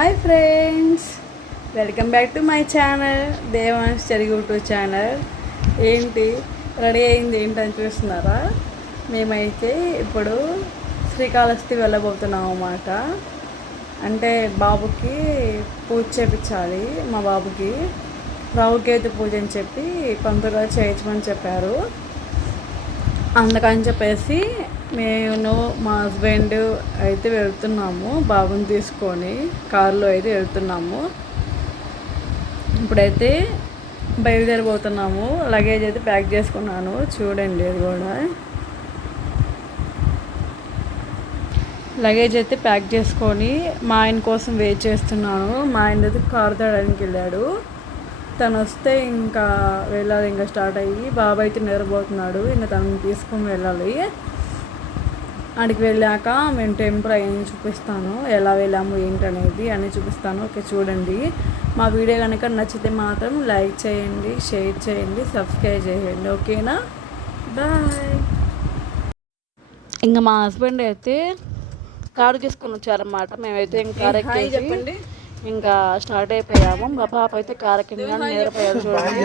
Hi friends, welcome back to my channel Devan's Telugu YouTube channel. ఏంటి ready అయింది ఏంటని చూస్తున్నారా? మేమైతే ఇప్పుడు శ్రీకాళహస్తి వెళ్ళబోతున్నాం అన్నమాట. అంటే బాబుకి పూజ చేయించాలి. మా బాబుకి రావుకేతు పూజ అని చెప్పి కొంతగా చేయించమని చెప్పారు. అందుకని చెప్పేసి నేను మా హస్బెండ్ అయితే వెళ్తున్నాము. బాబుని తీసుకొని కారులో అయితే వెళ్తున్నాము. ఇప్పుడైతే బయలుదేరిపోతున్నాము. లగేజ్ అయితే ప్యాక్ చేసుకున్నాను, చూడండి. అది కూడా లగేజ్ అయితే ప్యాక్ చేసుకొని మా ఆయన కోసం వెయిట్ చేస్తున్నాను. మా ఆయన అయితే కారు తేడానికి వెళ్ళాడు. తను వస్తే ఇంకా వెళ్ళాలి. ఇంకా స్టార్ట్ అయ్యి బాబు అయితే నిద్రపోతున్నాడు. ఇంకా తనని తీసుకొని వెళ్ళాలి. అక్కడికి వెళ్ళాక మేము టెంపుల్ అయ్యి చూపిస్తాను, ఎలా వెళ్ళాము ఏంటనేది అన్నీ చూపిస్తాను. ఓకే, చూడండి. మా వీడియో కనుక నచ్చితే మాత్రం లైక్ చేయండి, షేర్ చేయండి, సబ్స్క్రైబ్ చేయండి. ఓకేనా? బాయ్. ఇంకా మా హస్బెండ్ అయితే కారు తీసుకొని వచ్చారన్నమాట. మేమైతే ఇంకా కారు ఎక్కేసి చెప్పండి ఇంకా స్టార్ట్ అయిపోయాము. మా పాప అయితే కారు కింద నిద్రపోయారు. చూడండి,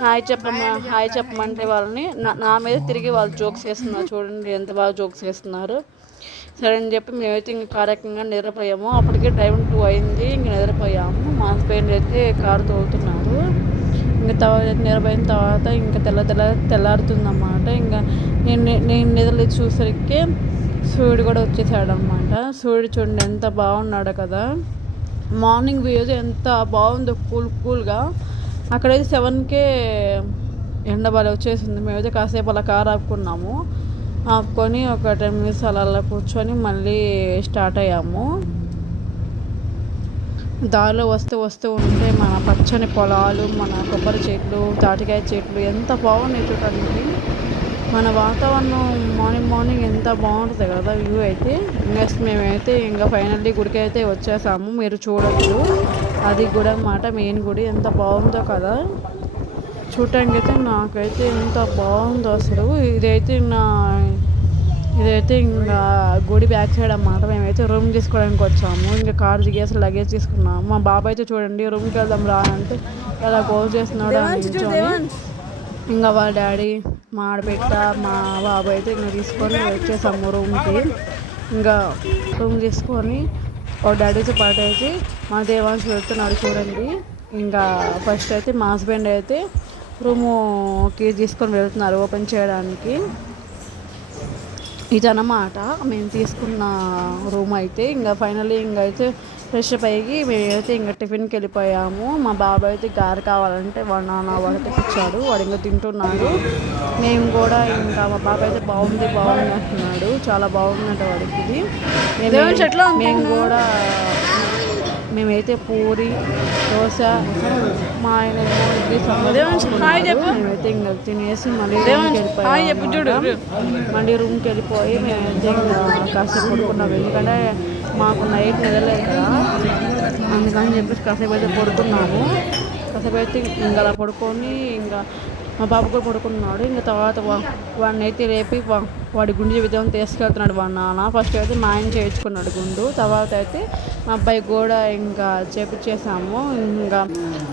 హాయ్ చెప్పమంటే వాళ్ళని నా మీద తిరిగి వాళ్ళు జోక్స్ చేస్తున్నారు. చూడండి ఎంత బాగా జోక్స్ చేస్తున్నారు. సరే అని చెప్పి మేమైతే ఇంక కారు ఎక్కంగా నిద్రపోయాము. అప్పటికే టైం 2 అయింది. ఇంక నిద్రపోయాము. మా హస్బెండ్ అయితే కారు తోలుతున్నారు. ఇంకా తర్వాత నిద్రపోయిన తర్వాత ఇంకా తెల్లారుతుందన్నమాట. ఇంకా నేను నిద్రలేచి చూసరికి సూర్యుడు కూడా వచ్చేసాడు అన్నమాట. సూర్యుడు చూడండి ఎంత బాగున్నాడు కదా. మార్నింగ్ వ్యూ ఎంత బాగుందో, కూల్గా. అక్కడైతే 7కే ఎండ బాగా వచ్చేసింది. మేమైతే కాసేపు అలా కారు ఆపుకొని ఒక 10 minutes అలా కూర్చొని మళ్ళీ స్టార్ట్ అయ్యాము. దారిలో వస్తూ ఉంటే మన పచ్చని పొలాలు, మన కొబ్బరి చెట్లు, తాటికాయ చెట్లు ఎంత బాగున్నాయి చూడండి. మన వాతావరణం మార్నింగ్ ఎంత బాగుంటుంది కదా వ్యూ అయితే. నెక్స్ట్ మేమైతే ఇంకా ఫైనల్లీ గుడికి అయితే వచ్చేసాము. మీరు చూడొచ్చు, అది గుడి అన్నమాట, మెయిన్ గుడి. ఎంత బాగుందో కదా చూడటానికి అయితే. నాకైతే ఎంత బాగుందో అసలు. ఇదైతే ఇంకా గుడి బ్యాక్ సైడ్ అన్నమాట. మేమైతే రూమ్ తీసుకోవడానికి వచ్చాము. ఇంకా కారు దిగేసి లగేజ్ తీసుకున్నాము. మా బాబు అయితే చూడండి రూమ్కి వెళ్దాం రా అంటే ఎలా గోల్ చేస్తున్నాడు అని. ఇంకా వాళ్ళ డాడీ, మా ఆడబిడ్డ, మా బాబు అయితే ఇంకా తీసుకొని వచ్చేసాము రూమ్కి. ఇంకా రూమ్ తీసుకొని ఒక డాడీతో పాటు అయితే మా దేవాన్స్ వెళ్తున్నాడు చూడండి. ఇంకా ఫస్ట్ అయితే మా హస్బెండ్ అయితే రూముకి తీసుకొని వెళ్తున్నారు ఓపెన్ చేయడానికి. ఇదన్నమాట మేము తీసుకున్న రూమ్ అయితే. ఇంకా ఫైనల్లీ అయితే ఫ్రెష్ అప్ అయ్యి మేమైతే ఇంకా టిఫిన్కి వెళ్ళిపోయాము. మా బాబాయ్ అయితే గారె కావాలంటే వాడు నాన్న వాడు తెప్పించాడు. వాడు ఇంకా తింటున్నాడు. మేము కూడా ఇంకా మా బాబాయ్ అయితే బాగుంది అంటున్నాడు. చాలా బాగుందంట వాడికి ఇది. మేము కూడా మేమైతే పూరి, దోశ, మా ఆయన ఇడ్లీ మేమైతే ఇంకా తినేసి మళ్ళీ రూమ్కి వెళ్ళిపోయి మేమైతే ఇంకా కాసేపు పడుకున్నాము. ఎందుకంటే మాకు నైట్ నిద్రలేదు కదా, అందుకని చెప్పేసి కాసేపు అయితే పడుకున్నాము. కాసేపు అయితే ఇంకా అలా పడుకొని ఇంకా మా బాబు కూడా పడుకున్నాడు. ఇంకా తర్వాత వాడిని అయితే రేపి వాడి గుండె విధానం తీసుకెళ్తున్నాడు వాడి నాన్న. ఫస్ట్ అయితే మా ఆయన చేయించుకున్నాడు గుండు. తర్వాత అయితే మా అబ్బాయి కూడా ఇంకా చేపించేసాము. ఇంకా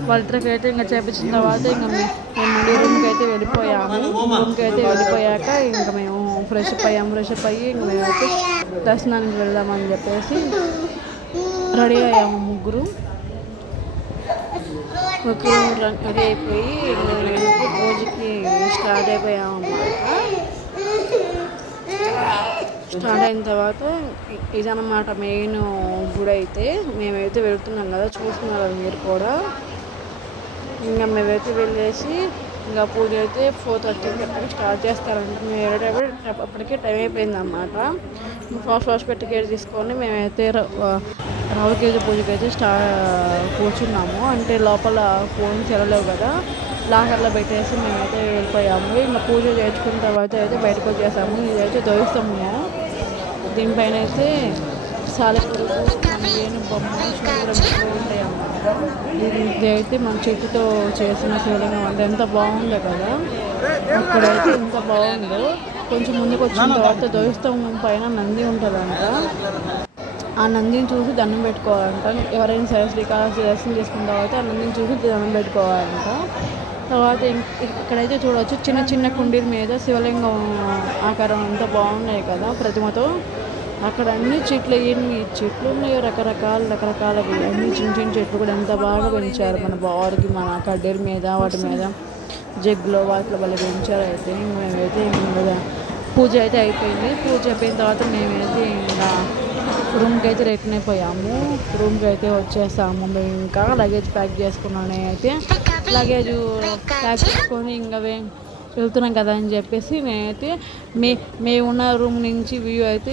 వాళ్ళిద్దరికి అయితే ఇంకా చేపించిన తర్వాత ఇంకా మేము మళ్ళీ రూమ్కి అయితే వెళ్ళిపోయాము. రూమ్కి అయితే వెళ్ళిపోయాక ఇంకా మేము ఫ్రెష్ అప్ అయ్యి ఇంక మేమైతే దర్శనానికి వెళ్దామని చెప్పేసి రెడీ అయ్యాము ముగ్గురు. ఓకే, రెడీ అయిపోయి పూజకి స్టార్ట్ అయిపోయాము అన్నమాట. స్టార్ట్ అయిన తర్వాత ఇదన్నమాట మెయిన్ గుడి అయితే. మేమైతే వెళ్తున్నాం కదా, చూస్తున్నారు మీరు కూడా. ఇంకా మేమైతే వెళ్ళేసి ఇంకా పూజ అయితే 4:30 స్టార్ట్ చేస్తారంటే మేము వెళ్ళేటప్పుడు అప్పటికే టైం అయిపోయింది అన్నమాట. ఫాస్ట్ టికెట్ తీసుకొని మేమైతే రావుకేతు పూజకి అయితే కూర్చున్నాము. అంటే లోపల ఫోన్ చెల్లలేవు కదా, లాకర్లో పెట్టేసి మేమైతే వెళ్ళిపోయాము. ఇంకా పూజ చేసుకున్న తర్వాత అయితే బయటకు వచ్చేసాము. ఇదైతే దొరుకుతాము. దీనిపైన అయితే సాలెపురుగు, ఏను బొమ్మ, శివలింగం ఉంటాయి అన్నమాట. ఇది అయితే మన చెట్టుతో చేసిన శివలింగం అంటే ఎంత బాగుందో కదా. అక్కడైతే ఎంత బాగుందో. కొంచెం ముందుకు వచ్చిన తర్వాత ధ్వజస్తంభం పైన నంది ఉంటుందంట. ఆ నందిని చూసి దండం పెట్టుకోవాలంట. ఎవరైనా సరే శ్రీకాళహస్తి దర్శనం చేసుకున్న తర్వాత ఆ నందిని చూసి దండం పెట్టుకోవాలంట. తర్వాత ఇక్కడైతే చూడవచ్చు చిన్న చిన్న కుండీల మీద శివలింగం ఆకారం అంతా బాగున్నాయి కదా ప్రతిమతో. అక్కడ అన్ని చెట్లు ఎన్ని చెట్లు ఉన్నాయో రకరకాలవి అన్ని చిన్న చిన్న చెట్లు కూడా ఎంత బాగా పెంచారు. మన బారుకి మన కడ్డీల మీద వాటి మీద జగ్గులో వాటిలో వాళ్ళు పెంచారు. అయితే మేమైతే ఇంకా పూజ అయితే అయిపోయింది. పూజ అయిపోయిన తర్వాత మేమైతే ఇంకా రూమ్కి అయితే రిటర్న్ అయిపోయాము. రూమ్కి అయితే వచ్చేసాము. మేము ఇంకా లగేజ్ ప్యాక్ చేసుకున్నాను. నేనైతే లగేజ్ ప్యాక్ చేసుకొని ఇంకా వెళ్తున్నాం కదా అని చెప్పేసి నేనైతే మేమున్న రూమ్ నుంచి వ్యూ అయితే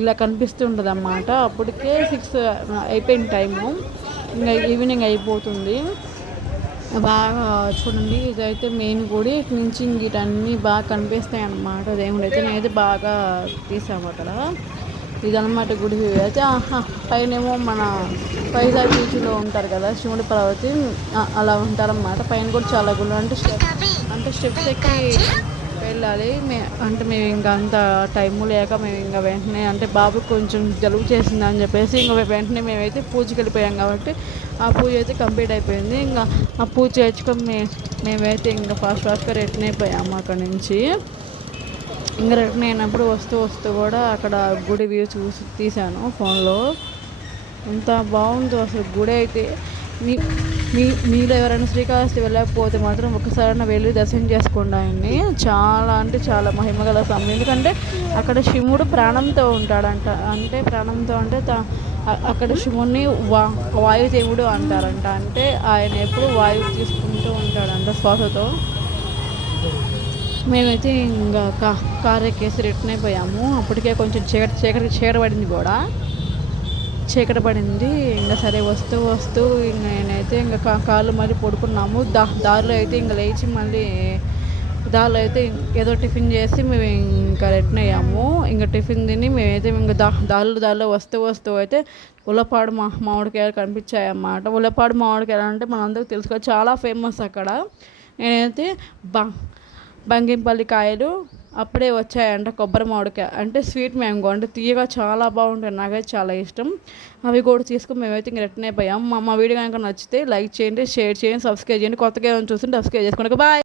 ఇలా కనిపిస్తుంటుంది అన్నమాట. అప్పటికే 6 అయిపోయిన టైము, ఇంకా ఈవినింగ్ అయిపోతుంది. బాగా చూడండి, ఇదైతే మెయిన్ గుడి. ఇటు నుంచి వీటన్నీ బాగా కనిపిస్తాయి అన్నమాట. దేవుడు అయితే నేనైతే బాగా తీసాము అక్కడ. ఇదన్నమాట గుడి అయితే. పైనేమో మన వైజాగ్ బీచ్లో ఉంటారు కదా శివుడి పార్వతి, అలా ఉంటారన్నమాట. పైన కూడా చాలా గుళ్ళు అంటే స్టెప్స్ ఎక్కి వెళ్ళాలి. మేము ఇంకా అంత టైము లేక మేము ఇంకా వెంటనే అంటే బాబుకి కొంచెం జలుబు చేసిందని చెప్పేసి ఇంకా వెంటనే మేమైతే పూజకి వెళ్ళిపోయాం కాబట్టి ఆ పూజ అయితే కంప్లీట్ అయిపోయింది. ఇంకా ఆ పూజ చేర్చుకొని మేమైతే ఇంకా ఫాస్ట్గా రిటర్న్ అయిపోయాము అక్కడి నుంచి. ఇంకా రిటర్న్ అయినప్పుడు వస్తూ కూడా అక్కడ గుడి వ్యూ చూసి తీశాను ఫోన్లో. ఎంత బాగుందో అసలు గుడి అయితే. మీరు ఎవరైనా శ్రీకాళహస్తి వెళ్ళకపోతే మాత్రం ఒకసారి వెళ్ళి దర్శనం చేసుకోండి ఆయన్ని. చాలా అంటే చాలా మహిమగల స్వామి. ఎందుకంటే అక్కడ శివుడు ప్రాణంతో ఉంటాడంట. అంటే ప్రాణంతో అంటే అక్కడ శివుణ్ణి వాయుదేవుడు అంటారంట. అంటే ఆయన ఎప్పుడు వాయువు తీసుకుంటూ ఉంటాడంట శ్వాసతో. మేమైతే ఇంకా కార్ ఎక్కేసి రిటర్న్ అయిపోయాము. అప్పటికే కొంచెం చీకటి పడింది. ఇంకా సరే వస్తూ ఇంకా నేనైతే ఇంకా కాళ్ళు మళ్ళీ పడుకున్నాము. దారిలో అయితే ఇంకా లేచి మళ్ళీ దారిలో అయితే ఏదో టిఫిన్ చేసి మేము ఇంకా రిటర్న్ అయ్యాము. ఇంకా టిఫిన్ తిని మేమైతే ఇంకా దారిలో వస్తూ అయితే ఉలపాడు మామిడికాయలు కనిపించాయన్నమాట. ఉలపాడు మామిడికాయలు అంటే మనందరికీ తెలుసు కదా, చాలా ఫేమస్ అక్కడ. నేనైతే బంగినపల్లి కాయలు అప్పుడే వచ్చాయంట. కొబ్బరి మామిడికాయ అంటే స్వీట్ మ్యాంగో అంటే తీయగా చాలా బాగుంటాయి. నాకైతే చాలా ఇష్టం. అవి కూడా తీసుకుని మేమైతే ఇంక రిటర్న్ అయిపోయాం. మా వీడియో కనుక నచ్చితే లైక్ చేయండి, షేర్ చేయండి, సబ్స్క్రైబ్ చేయండి. కొత్తగా ఏమైనా చూస్తుంటే సబ్స్క్రైబ్ చేసుకోండి. బాయ్.